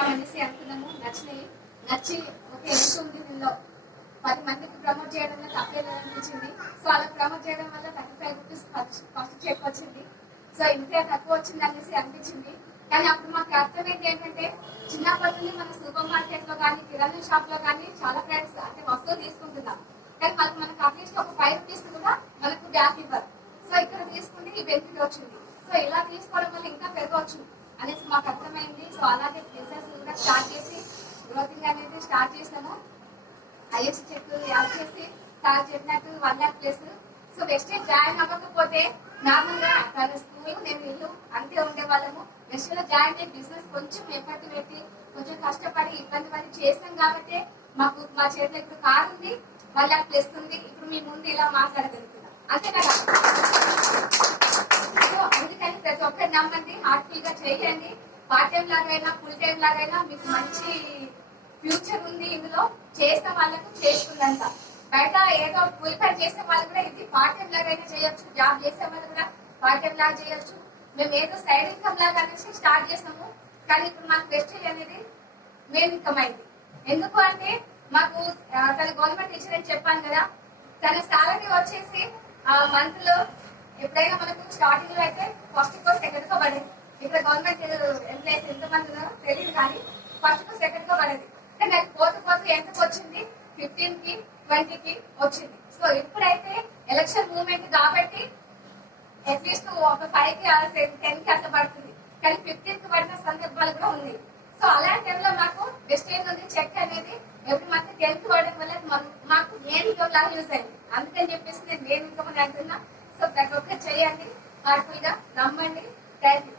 అనేసి అనుకున్నాము. నచ్చి ఓకే ఎంత ఉంది దీనిలో 10 మందికి ప్రమోట్ చేయడంలో తప్పేదని అనిపించింది. సో అలా ప్రమోట్ చేయడం వల్ల 35 రూపీస్ ఫస్ట్ చెక్ వచ్చింది. సో ఇంతే తక్కువ వచ్చింది అనేసి అనిపించింది. కానీ అప్పుడు మాకు అర్థమైంది ఏంటంటే చిన్నప్పటి నుండి మన సూపర్ మార్కెట్ లో కానీ కిరాణా షాప్ లో కానీ చాలా ప్రైస్ అంటే వస్తువులు తీసుకుంటున్నాం. కానీ మనకు అట్లీస్ట్ ఒక 5 రూపీస్ కూడా మనకు బ్యాక్ ఇవ్వరు. సో ఇక్కడ తీసుకుంటే ఈ బెనిఫిట్ వచ్చింది. సో ఇలా తీసుకోవడం వల్ల ఇంకా పెరగవచ్చు అనేసి మాకు అర్థమైంది. సో అలాగే బిజినెస్ కూడా స్టార్ట్ చేసి గ్రోతింగ్ అనేది స్టార్ట్ చేసాము. ఐఎఫ్సి చెక్ యాడ్ చేసి సార్ చెప్పినట్టు 1 lakh plus. So wastage join అవ్వకపోతే నార్మల్ గా తన స్కూల్ నేను ఇల్లు అంతే ఉండే వాళ్ళము. వెస్టేజ్ లో జాయిన్ అయ్యి బిజినెస్ కొంచెం ఎఫర్ట్ పెట్టి కొంచెం కష్టపడి ఇబ్బంది పడి చేస్తాం కాబట్టి మా చేతిలో ఇప్పుడు కార్ ఉంది, 1 lakh ప్లస్ ఉంది. ఇప్పుడు మీ ముందు ఇలా మాట్లాడగలుగుతున్నాం అంతే కదా. అందుకని ప్రతి ఒక్కరు నమ్మండి, హార్ట్ఫుల్ గా చేయండి. పార్ట్ టైం లాగైనా ఫుల్ టైం లాగైనా మీకు మంచి ఫ్యూచర్ ఉంది. ఇందులో చేసిన వాళ్ళకు చేసుకున్నంత. బయట ఏదో ఫుల్ టైం చేసే వాళ్ళు కూడా ఇది పార్ట్ టైం లాగైనా చేయొచ్చు. జాబ్ చేసే వాళ్ళు కూడా పార్ట్ టైం లాగా చేయొచ్చు. మేము ఏదో సైడ్ ఇన్కమ్ లాగా అనేసి స్టార్ట్ చేసాము. కానీ ఇప్పుడు మాకు వెస్టేజ్ అనేది మెయిన్ ఇన్కమ్ అయింది. ఎందుకు అంటే మాకు తన గవర్నమెంట్ టీచర్ అని చెప్పాను కదా, తన సాలరీ వచ్చేసి మంత్ లో ఎప్పుడైనా మనకు స్టార్టింగ్ లో అయితే ఫస్ట్ కో సెకండ్ కో పడేది. ఇక్కడ గవర్నమెంట్ ఎంప్లాయీస్ ఎంతమంది ఉన్నారో తెలియదు, కానీ ఫస్ట్ కో సెకండ్ కో పడేది. కానీ నాకు పోతూ ఎంతకు వచ్చింది 15 కి 20 కి వచ్చింది. సో ఇప్పుడైతే ఎలక్షన్ మూవ్మెంట్ కాబట్టి అట్లీస్ట్ ఒక 5 కి 10 కి అట్లా పడుతుంది. కానీ 15 కి పడిన సందర్భాలు కూడా ఉంది. సో అలాంటి టైంలో మాకు వెస్టేజ్ ఉంది చెక్ అనేది ఎప్పుడు మాకు 10 కి పడడం వల్ల మాకు మెయిన్ ఇన్కమ్ లాగా యూజ్ అయింది. అందుకని చెప్పేసి నేను మెయిన్ ఇన్కమ్ అని అంటున్నా. సో ప్రతి ఒక్కరు చేయండి, హార్ట్ఫుల్ గా నమ్మండి. Thank you.